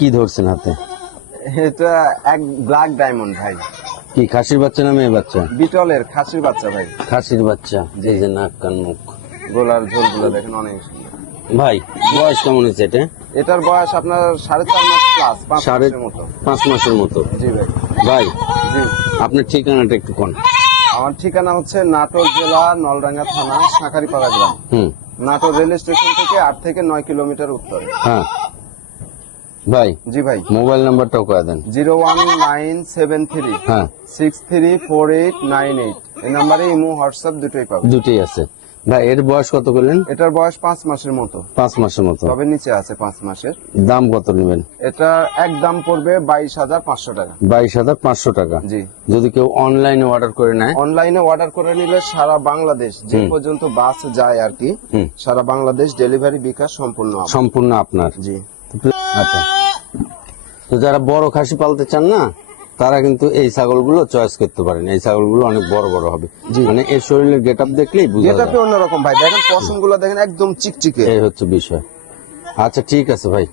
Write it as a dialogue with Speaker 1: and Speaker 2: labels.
Speaker 1: কি ধরছেন হাতে?
Speaker 2: এটা এক ব্ল্যাক ডায়মন্ড ভাই।
Speaker 1: কি খাসির বাচ্চা না মেয়ে বাচ্চা?
Speaker 2: বিটলের খাসির বাচ্চা ভাই।
Speaker 1: খাসির বাচ্চা যে যে নাক কান মুখ।
Speaker 2: গোলার ঝোলগুলো দেখেন অনেক।
Speaker 1: ভাই বয়স কেমন হয়েছে এটা?
Speaker 2: এটার বয়স আপনার সাড়ে চার মাস প্লাস পাঁচ মাসের মতো।
Speaker 1: পাঁচ মাসের মতো।
Speaker 2: জি ভাই।
Speaker 1: ভাই
Speaker 2: জি।
Speaker 1: আপনার ঠিকানাটা একটু কোন?
Speaker 2: আমার ঠিকানা হচ্ছে নাটোর জেলা নলডাঙ্গা থানা শাঁখারিপাড়া গ্রাম।
Speaker 1: হুম।
Speaker 2: নাটোর রেল স্টেশন থেকে আট থেকে নয় কিলোমিটার উত্তরে।
Speaker 1: হ্যাঁ। ভাই
Speaker 2: জি ভাই।
Speaker 1: মোবাইল নাম্বারটাও করে দেন।
Speaker 2: Zero one nine seven three
Speaker 1: হ্যাঁ।
Speaker 2: Six three four eight nine eight. এই নাম্বারে ইমো হোয়াটসঅ্যাপ দুটোই পাবে
Speaker 1: দুটোই আছে। ভাই এর বয়স কত করলেন?
Speaker 2: এটার বয়স পাঁচ মাসের মতো।
Speaker 1: পাঁচ মাসের মতো।
Speaker 2: তবে নিচে আছে পাঁচ মাসের।
Speaker 1: দাম কত নেবেন?
Speaker 2: এটা এক দাম পড়বে বাইশ হাজার পাঁচশো টাকা।
Speaker 1: বাইশ হাজার পাঁচশো টাকা।
Speaker 2: জি।
Speaker 1: যদি কেউ অনলাইনে অর্ডার করে নেয়?
Speaker 2: অনলাইনে অর্ডার করে নিলে সারা বাংলাদেশ যে পর্যন্ত বাস যায় আর কি। সারা বাংলাদেশ ডেলিভারি বিকাশ সম্পূর্ণ
Speaker 1: সম্পূর্ণ আপনার।
Speaker 2: জি।
Speaker 1: আচ্ছা তো যারা বড় খাসি পালতে চান না তারা কিন্তু এই ছাগলগুলো চয়েস করতে পারেন। এই ছাগলগুলো অনেক বড় বড় হবে। মানে এর শরীরের গেট আপ দেখলেই বুঝা
Speaker 2: অন্যরকম ভাই। দেখেন পছন্দগুলো গুলো দেখেন একদম চিকচিকে।
Speaker 1: এই হচ্ছে বিষয়। আচ্ছা ঠিক আছে ভাই।